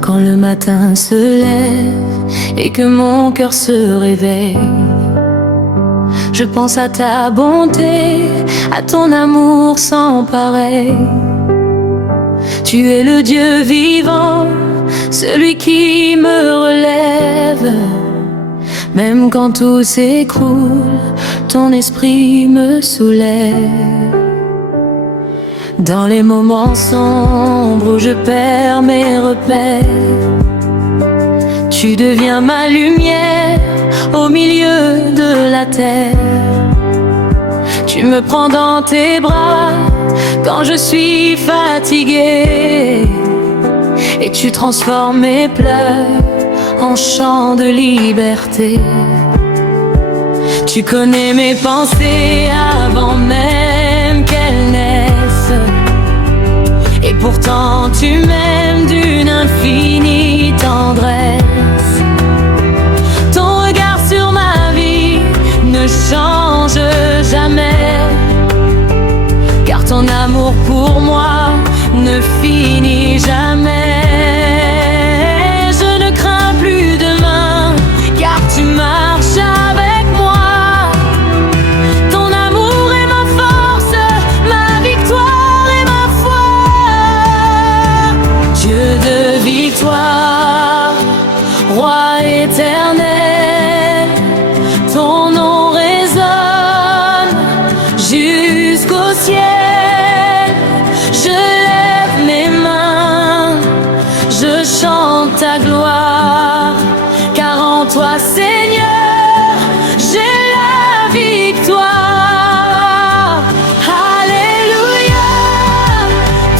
Quand le matin se lève et que mon cœur se réveille, je pense à ta bonté, à ton amour sans pareil. Tu es le Dieu vivant, celui qui me relève. Même quand tout s'écroule, ton esprit me soulève. Dans les moments sombres où je perds mes repères, tu deviens ma lumière au milieu de la terre. Tu me prends dans tes bras quand je suis fatigué, et tu transformes mes pleurs en chants de liberté. Tu connais mes pensées avant même qu'elles naissent, et pourtant tu m'aimes d'une infinie tendresse. Ton regard sur ma vie ne change jamais, car ton amour pour moi ne finit jamais. Je ne crains plus demain, car tu marches avec moi. Ton amour est ma force, ma victoire et ma foi. Dieu de victoire, roi éternel, ton nom résonne jusqu'au ciel. Je lève mes mains, je chante ta gloire, car en toi, Seigneur, j'ai la victoire. Alléluia,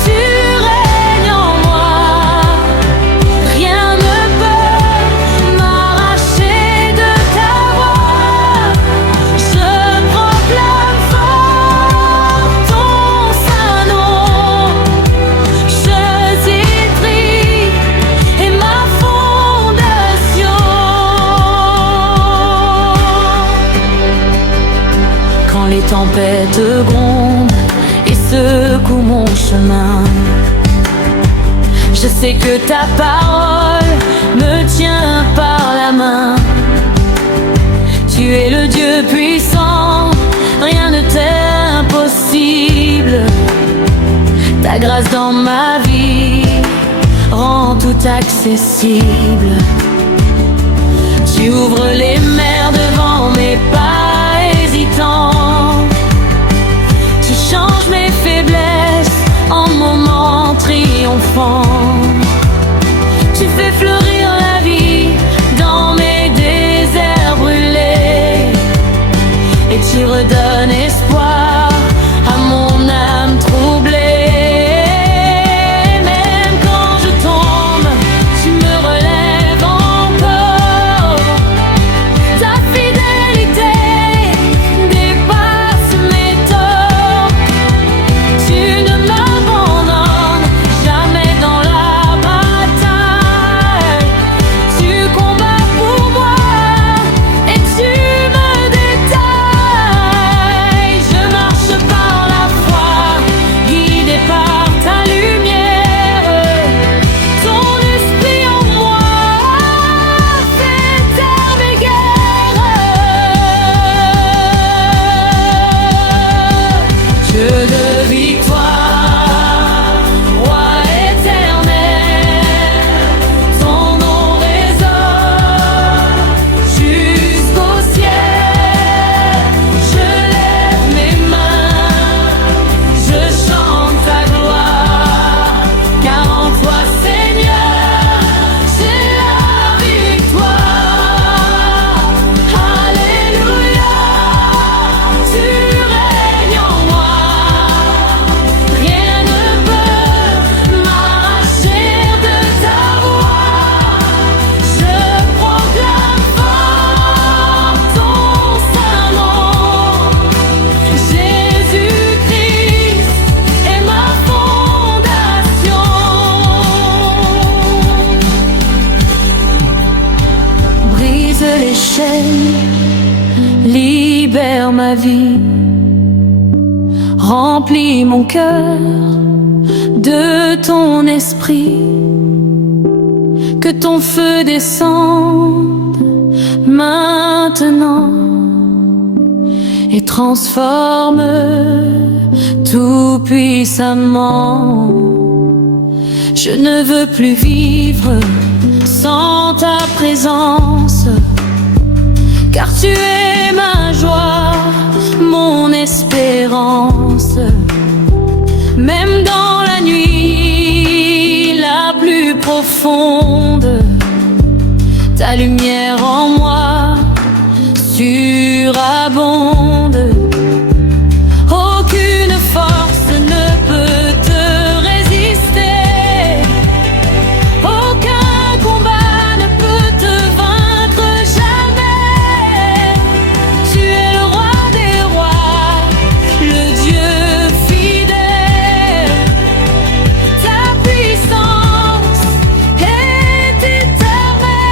tu règnes en moi, rien ne peut m'arracher de ta voix. Je proclame fort ton saint nom, Jésus-Christ est ma fondation. Quand les tempêtes grondent et secouent mon chemin, je sais que ta parole me tient par la main. Tu es le Dieu puissant, rien ne t'est impossible. Ta grâce dans ma vie rend tout accessible. Tu ouvres les mers devant mes pas hésitants. Tu changes mes faiblesses en moments triomphants. Tu fais fleurir la vie dans mes déserts brûlés, et tu redonnes espoir à mon âme troublée. Même quand je tombe, tu me relèves encore. chaînes, libère ma vie, remplis mon cœur de ton esprit, que ton feu descende maintenant et transforme tout puissamment. Je ne veux plus vivre sans ta présence, car tu es ma joie, mon espérance. Même dans la nuit la plus profonde, ta lumière en moi surabonde. Aucune force ne peut te résister, aucun combat ne peut te vaincre jamais. Tu es le roi des rois, le Dieu fidèle. Ta puissance est éternelle.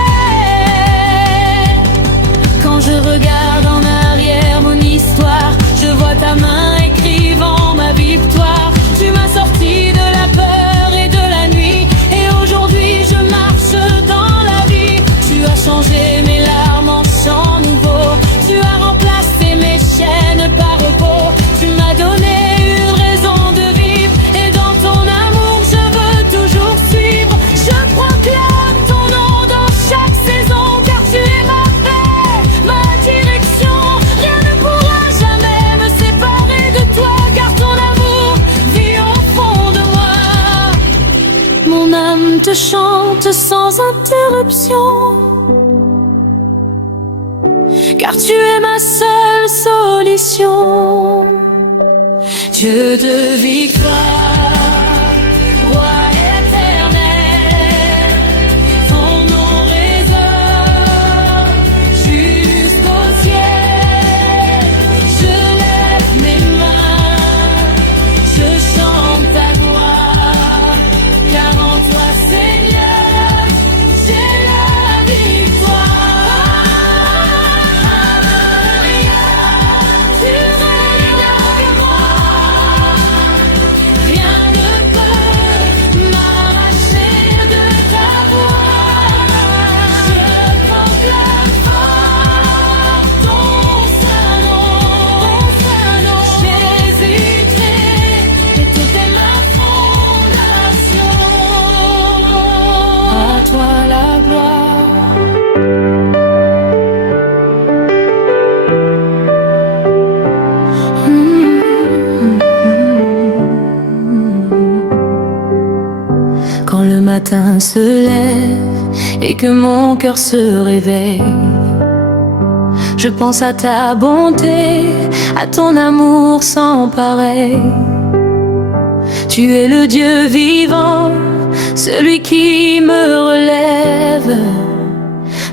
Quand je regarde en arrière mon histoire, je vois ta main écrivant ma victoire. Tu m'as sorti de la peur et de la nuit, et aujourd'hui je marche dans la vie. Tu as changé mes larmes en chants nouveaux, tu as remplacé mes chaînes par repos. Tu m'as donné une raison de vivre, et dans ton amour je veux toujours suivre. Je proclame ton nom dans chaque saison, car tu es ma paix, ma direction. Rien ne pourra jamais me séparer de toi, car ton amour vit au fond de moi. Mon âme te chante sans interruption, car tu es ma seule solution. Dieu de victoire, roi éternel, ton nom résonne jusqu'au ciel. Je lève mes mains, je chante ta gloire, car en toi Seigneur, j'ai la victoire. Tu règnes avec moi, rien ne peut m'arracher de ta voix. Je proclame fort ton saint nom. J'hésiterai, et t'étais ma fondation. À toi la gloire. Quand le matin se lève et que mon cœur se réveille, je pense à ta bonté, à ton amour sans pareil. Tu es le Dieu vivant, celui qui me relève.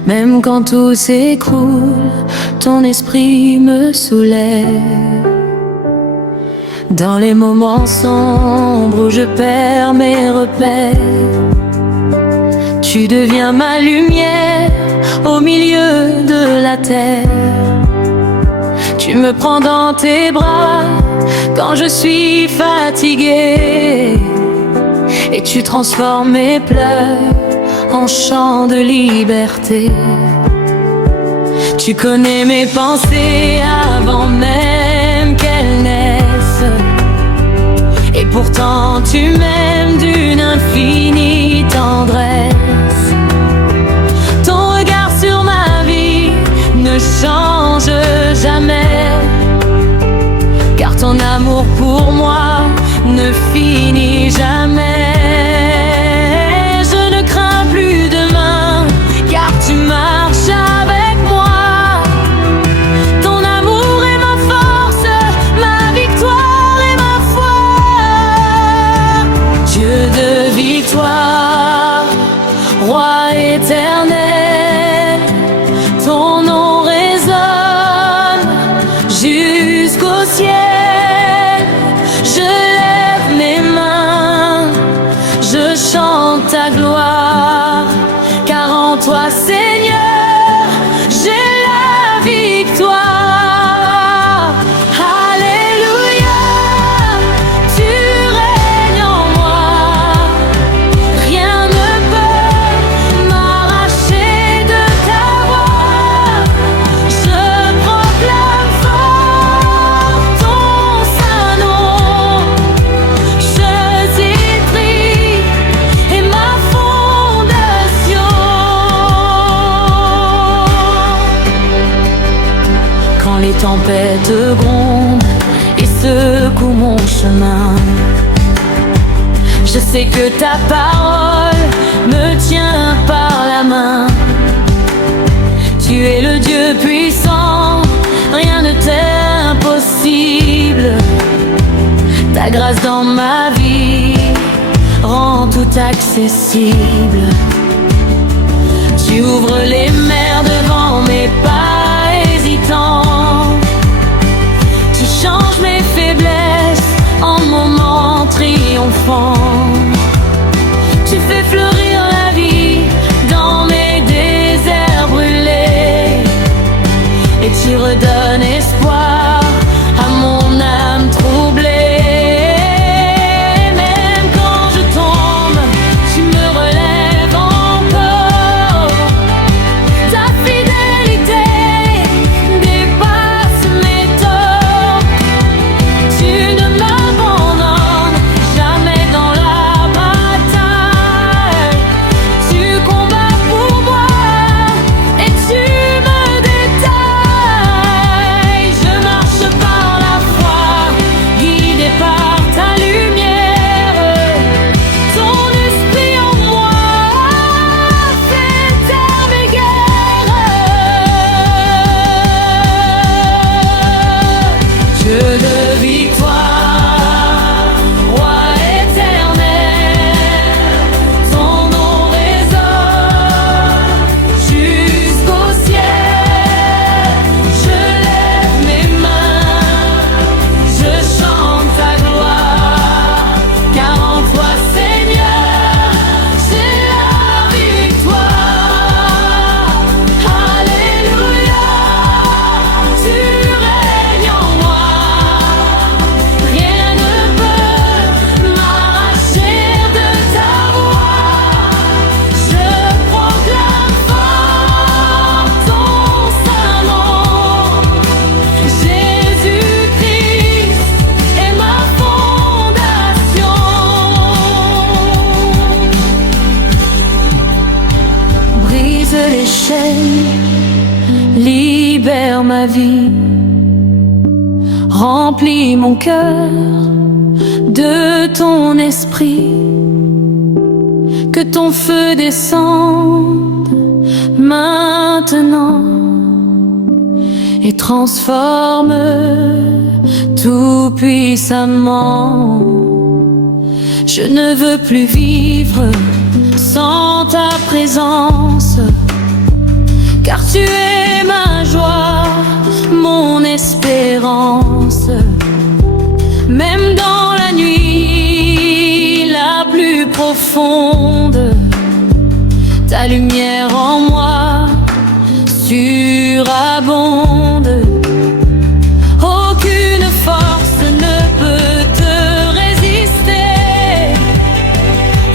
Même quand tout s'écroule, ton esprit me soulève. Dans les moments sombres où je perds mes repères, tu deviens ma lumière au milieu de la terre. Tu me prends dans tes bras quand je suis fatigué, et tu transformes mes pleurs en chants de liberté. Tu connais mes pensées avant même qu'elles naissent, et pourtant tu m'aimes d'une infinie tendresse. Ton regard sur ma vie ne change jamais, car ton amour pour moi ne finit jamais. Je ne crains plus demain, car tu marches avec moi. Ton amour est ma force, ma victoire et ma foi. Dieu de victoire, roi éternel, ton nom résonne jusqu'au ciel. Je lève mes mains, les tempêtes grondent et secouent mon chemin. Je sais que ta parole me tient par la main. Tu es le Dieu puissant, rien ne t'est impossible. Ta grâce dans ma vie rend tout accessible. Tu ouvres les mers devant mes pas hésitants. Tu changes mes faiblesses en moments triomphants. Tu fais fleurir la vie dans mes déserts brûlés. Et tu redonnes espoir à mon âme troublée. Libère ma vie, remplis mon cœur de ton esprit, que ton feu descende maintenant et transforme tout puissamment. Je ne veux plus vivre sans ta présence, car tu es ma joie, mon espérance. Même dans la nuit la plus profonde, ta lumière en moi surabonde. Aucune force ne peut te résister,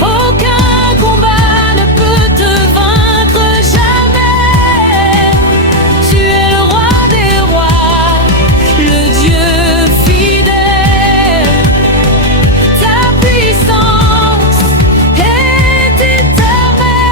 aucun combat ne peut te vaincre jamais. Tu es le roi des rois, le Dieu fidèle. Ta puissance est éternelle.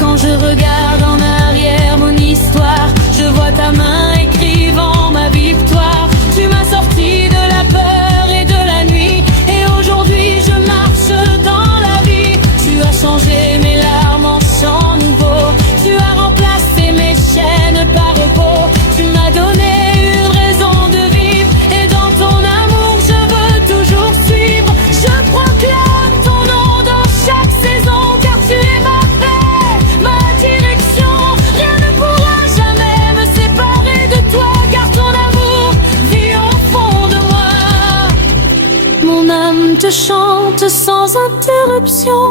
Quand je regarde en arrière mon histoire, je vois ta main écrivant ma victoire. Tu m'as sorti de la peur et de la nuit, et aujourd'hui je marche dans la vie. Tu as changé mes larmes en chants nouveaux, tu as remplacé mes chaînes par repos. Tu m'as donné une raison de vivre, et dans ton amour je veux toujours suivre. Je proclame ton nom dans chaque saison, car tu es ma paix, ma direction. Rien ne pourra jamais me séparer de toi, car ton amour vit au fond de moi. Mon âme te chante sans interruption,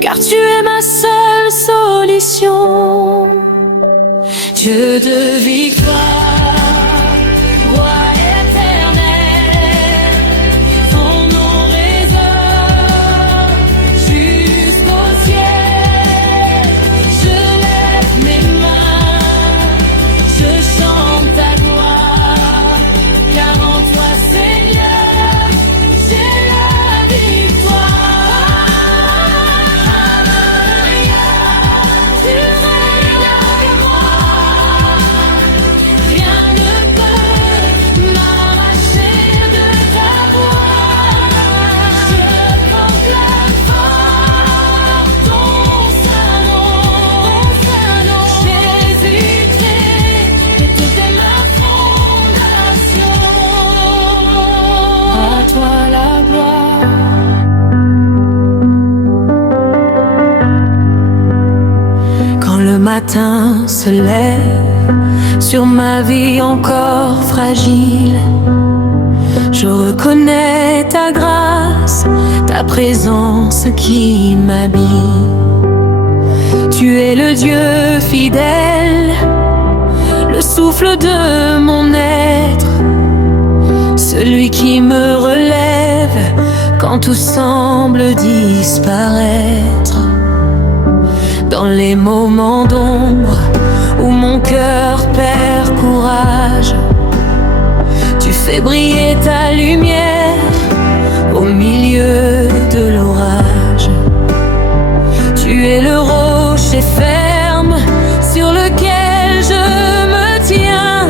car tu es ma seule solution. Dieu de victoire, roi éternel, ton nom résonne jusqu'au ciel. Je lève mes mains, je chante ta gloire, car en toi Seigneur j'ai la victoire. Tu règnes matin se lève sur ma vie encore fragile. Je reconnais ta grâce, ta présence qui m'habille. Tu es le Dieu fidèle, le souffle de mon être, celui qui me relève quand tout semble disparaître. Dans les moments d'ombre où mon cœur perd courage, tu fais briller ta lumière au milieu de l'orage. Tu es le rocher ferme sur lequel je me tiens,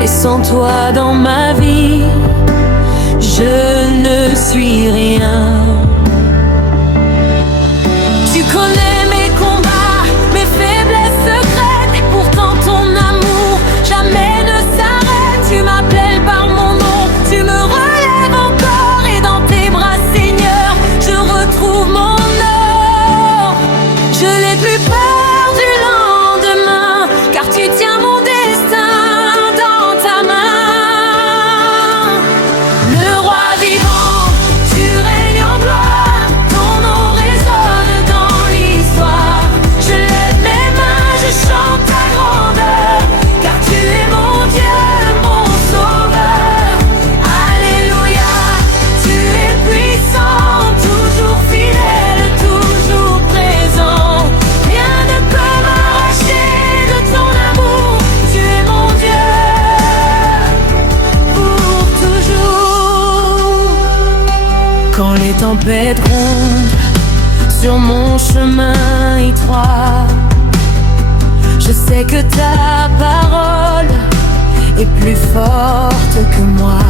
et sans toi dans ma vie, je ne suis rien. Tu connais mes combats, mes faiblesses secrètes, et pourtant ton amour jamais ne s'arrête. Tu m'appelles par mon nom, tu me relèves encore, et dans tes bras, Seigneur, je retrouve mon or. Je n'ai plus peur du lendemain, car tu tiens mon destin dans ta main. Le roi vivant, tu règnes en gloire, ton nom résonne dans l'histoire. Je lève mes mains, je chante ta grandeur, car tu es mon Dieu, mon sauveur. Alléluia, tu es puissant, toujours fidèle, toujours présent. Rien ne peut m'arracher de ton amour, tu es mon Dieu pour toujours. Quand les tempêtes grondent sur mon chemin étroit, je sais que ta parole est plus forte que moi.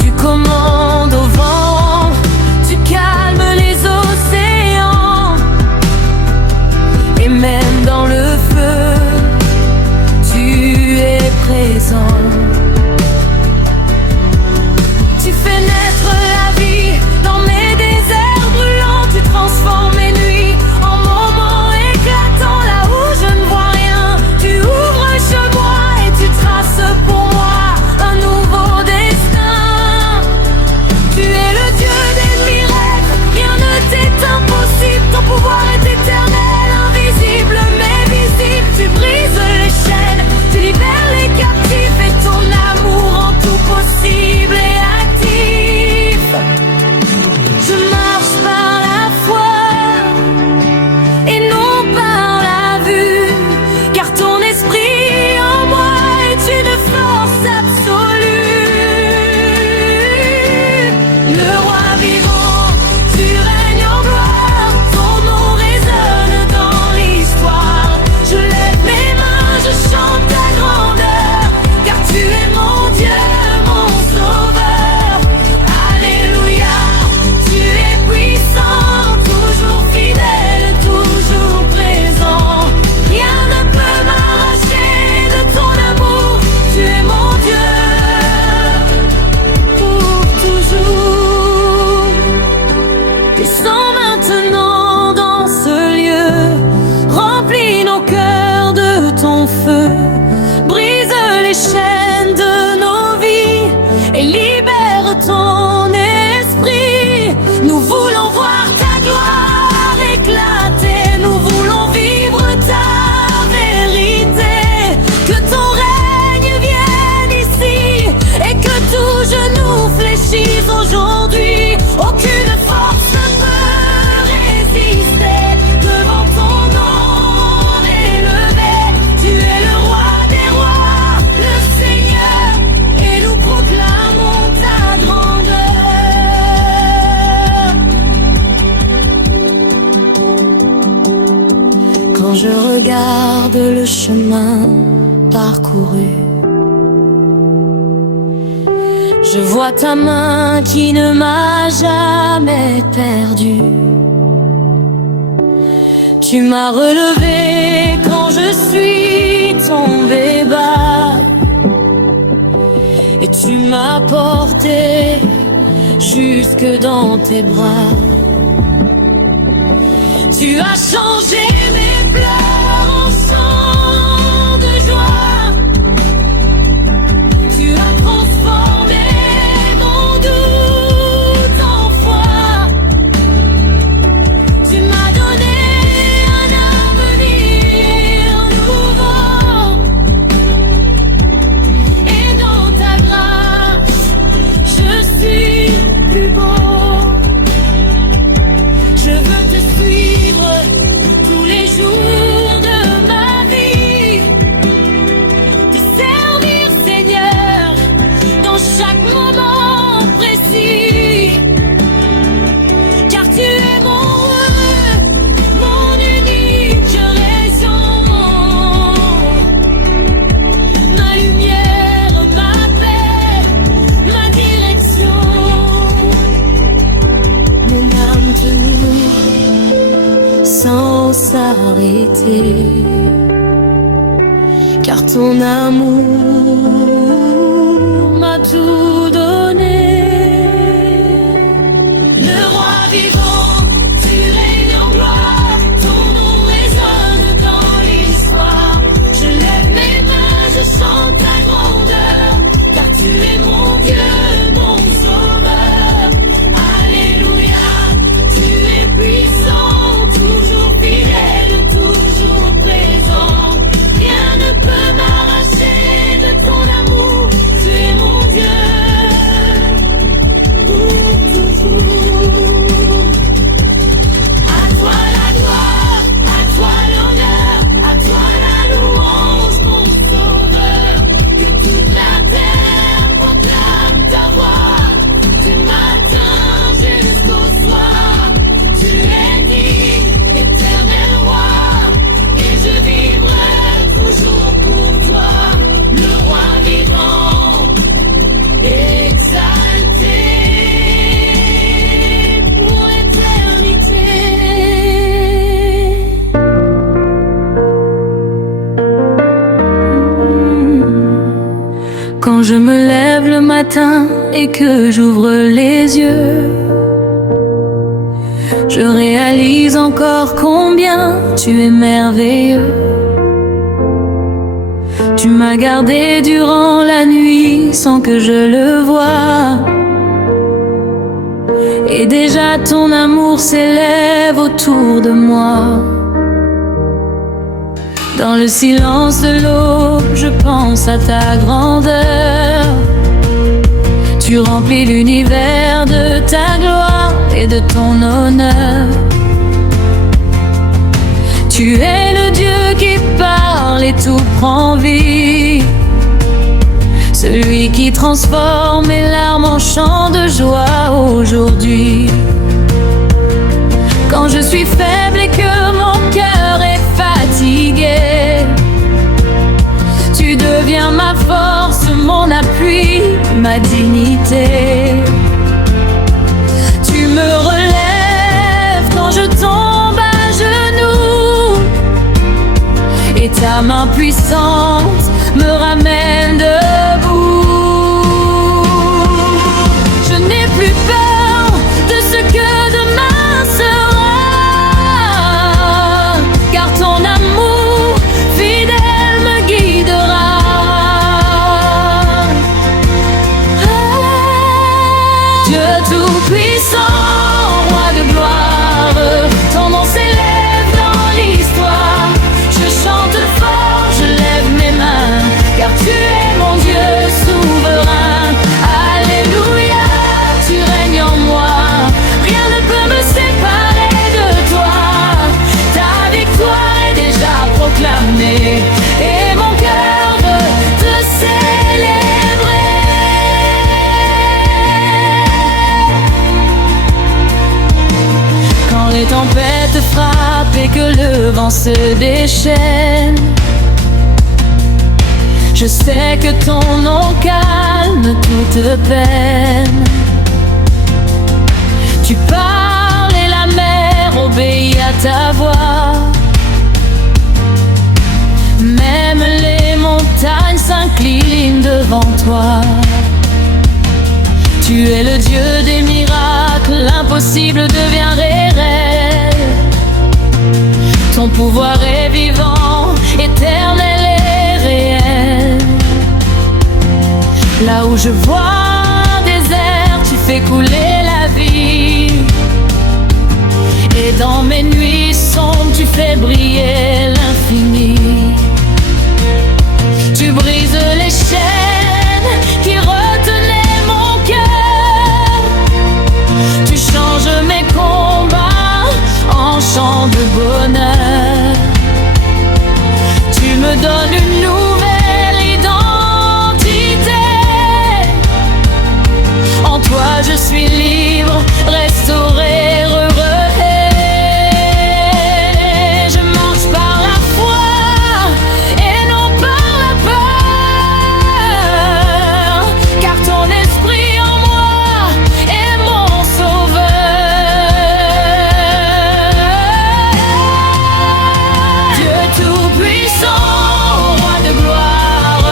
Tu commandes au vent, tu calmes les océans, et même dans le feu, tu es présent. Tu fais naître la vie dans mes déserts brûlants, tu transformes mes nuits en moments éclatants. Là où je ne vois rien, tu ouvres un chemin et tu traces pour moi un nouveau destin. Tu es le Dieu des miracles, rien ne t'est impossible. Ton pouvoir est éternel, invisible mais visible. Tu brises les chaînes, tu libères les captifs, et ton amour rend tout possible et actif. Je marche par la foi et non par la vue, car ton esprit en moi est une force absolue. Le roi vivant, tu règnes en gloire, ton nom résonne dans l'histoire. Je lève mes mains, je chante ta grandeur, car tu es mon Dieu, mon sauveur. Alléluia, tu es puissant, toujours fidèle, toujours présent. Rien ne peut m'arracher de ton amour, tu es mon Dieu pour toujours. Descends maintenant dans ce lieu, remplis nos cœurs de ton feu, brise les chaînes de nos vies et libère ton esprit. Nous voulons voir ta gloire éclater, nous voulons vivre ta vérité. Que ton règne vienne ici et que tout genou fléchisse aujourd'hui. Aucune force ne peut résister devant ton nom élevé. Tu es le roi des rois, le Seigneur, et nous proclamons ta grandeur. Quand je regarde le chemin parcouru, je vois ta main qui ne m'a jamais perdu. Tu m'as relevé quand je suis tombé bas, et tu m'as porté jusque dans tes bras. Tu as changé mes pleurs en chants de joie. Tu as transformé mon doute en foi. Tu m'as donné un avenir nouveau. Et dans ta grâce, je suis plus beau. Je veux te suivre tous les jours de ma vie, te servir Seigneur dans chaque moment précis, car tu es mon roi, mon unique raison, ma lumière, ma paix, ma direction. Mes larmes te louent sans s'arrêter, car ton amour m'a tout donné. Le roi vivant, tu règnes en gloire, ton nom résonne dans l'histoire. Je lève mes mains, je chante ta grandeur, car tu es mon Dieu, mon sauveur. Alléluia, tu es puissant, toujours fidèle, toujours présent. Rien ne peut m'arracher de ton amour, tu es mon Dieu, pour toujours. À toi la gloire, à toi l'honneur, à toi la louange, mon sauveur. Que toute la terre proclame ta voix, du matin jusqu'au soir. Tu es digne, éternel roi, et je vivrai toujours pour toi. Le roi vivant, exalté pour l'éternité. Quand je me lève le matin et que j'ouvre les yeux, je réalise encore combien tu es merveilleux. Tu m'as gardé durant la nuit sans que je le voie, et déjà ton amour s'élève autour de moi. Dans le silence de l'eau, je pense à ta grandeur. Tu remplis l'univers de ta gloire et de ton honneur. Tu es le Dieu qui parle et tout prend vie, celui qui transforme mes larmes en chants de joie aujourd'hui. Quand je suis faible et que mon cœur est fatigué, tu deviens ma force, mon appui, ma dignité. Tu me relèves quand je tombe à genoux, et ta main puissante me ramène debout. Je n'ai plus peur de ce que demain sera, car ton amour fidèle me guidera. Dieu tout-puissant, roi de gloire, ton nom s'élève dans l'histoire. Je chante fort, je lève mes mains, car tu es mon Dieu souverain. Alléluia, tu règnes en moi, rien ne peut me séparer de toi. Ta victoire est déjà proclamée, et mon cœur veut te célébrer. Quand les tempêtes frappent et que le vent se déchaîne, je sais que ton nom calme toute peine. Tu parles et la mer obéit à ta voix. Même les montagnes s'inclinent devant toi. Tu es le Dieu des miracles, l'impossible devient réel. pouvoir est vivant, éternel et réel. Là où je vois désert, tu fais couler la vie. Et dans mes nuits sombres, tu fais briller l'infini. Tu brises les chaînes qui retenaient mon cœur. Tu changes mes combats en chants de bonheur. Tu me donnes une nouvelle identité. En toi je suis libre, restauré, heureux. Je marche par la foi et non par la peur, car ton esprit en moi est mon sauveur. Dieu tout-puissant, roi de gloire,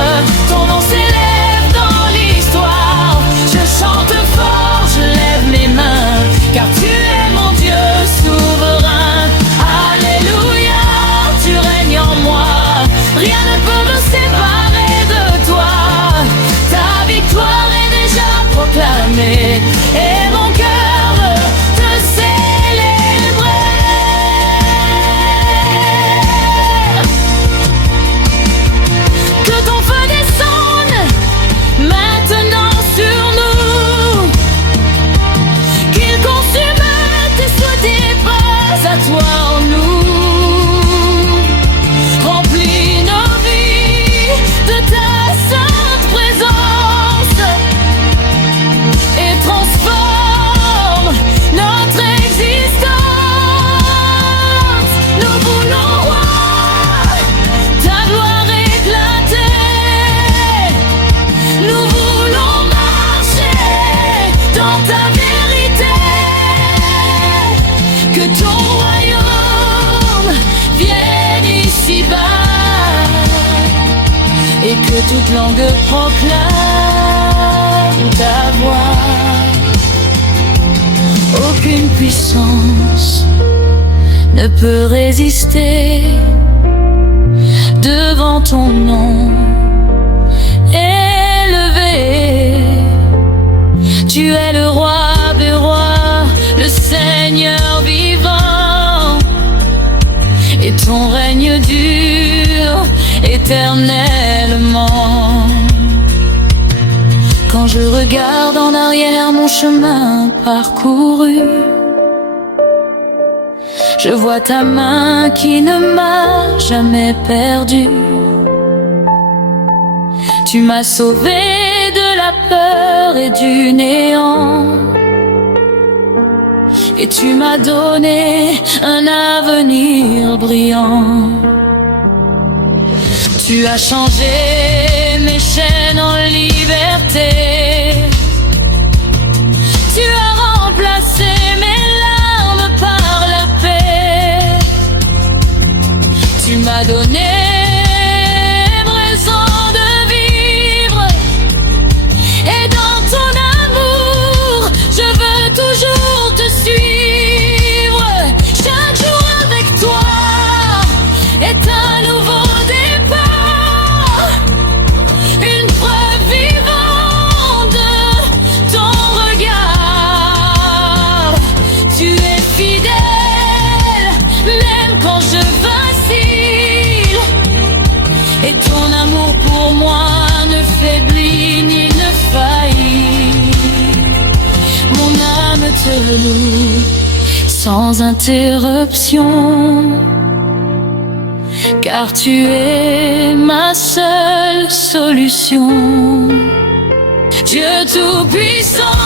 ton nom s'élève dans l'histoire. Je chante fort, je lève mes mains, car tu es mon Dieu souverain. Alléluia, tu règnes en moi, rien ne peut me séparer de toi. Ta victoire est déjà proclamée et mon cœur te célébrer. Que ton feu descende maintenant sur nous, qu'il consume tes souhaits, tes pas à toi en nous. Remplis nos vies de ta sainte présence et transforme notre existence. Nous voulons voir ta gloire éclater. Nous voulons marcher dans ta vérité. Que ton royaume vienne ici-bas et que toute langue proclame ta voix. Aucune puissance ne peut résister devant ton nom élevé. Tu es le roi des rois, le Seigneur vivant, et ton règne dure éternellement. Quand je regarde en arrière mon chemin parcouru, je vois ta main qui ne m'a jamais perdu. Tu m'as sauvé de la peur et du néant, et tu m'as donné un avenir brillant. Tu as changé mes chaînes en liberté. Tu as remplacé mes larmes par la paix. Tu m'as donné raison de vivre, et dans ton amour je veux toujours te suivre. Chaque jour avec toi est un nouveau départ, une preuve vivante de ton regard. Tu es fidèle même quand je vacille, et ton amour pour moi ne faiblit ni ne faillit. Mon âme te loue sans interruption, car tu es ma seule solution. Dieu tout-puissant,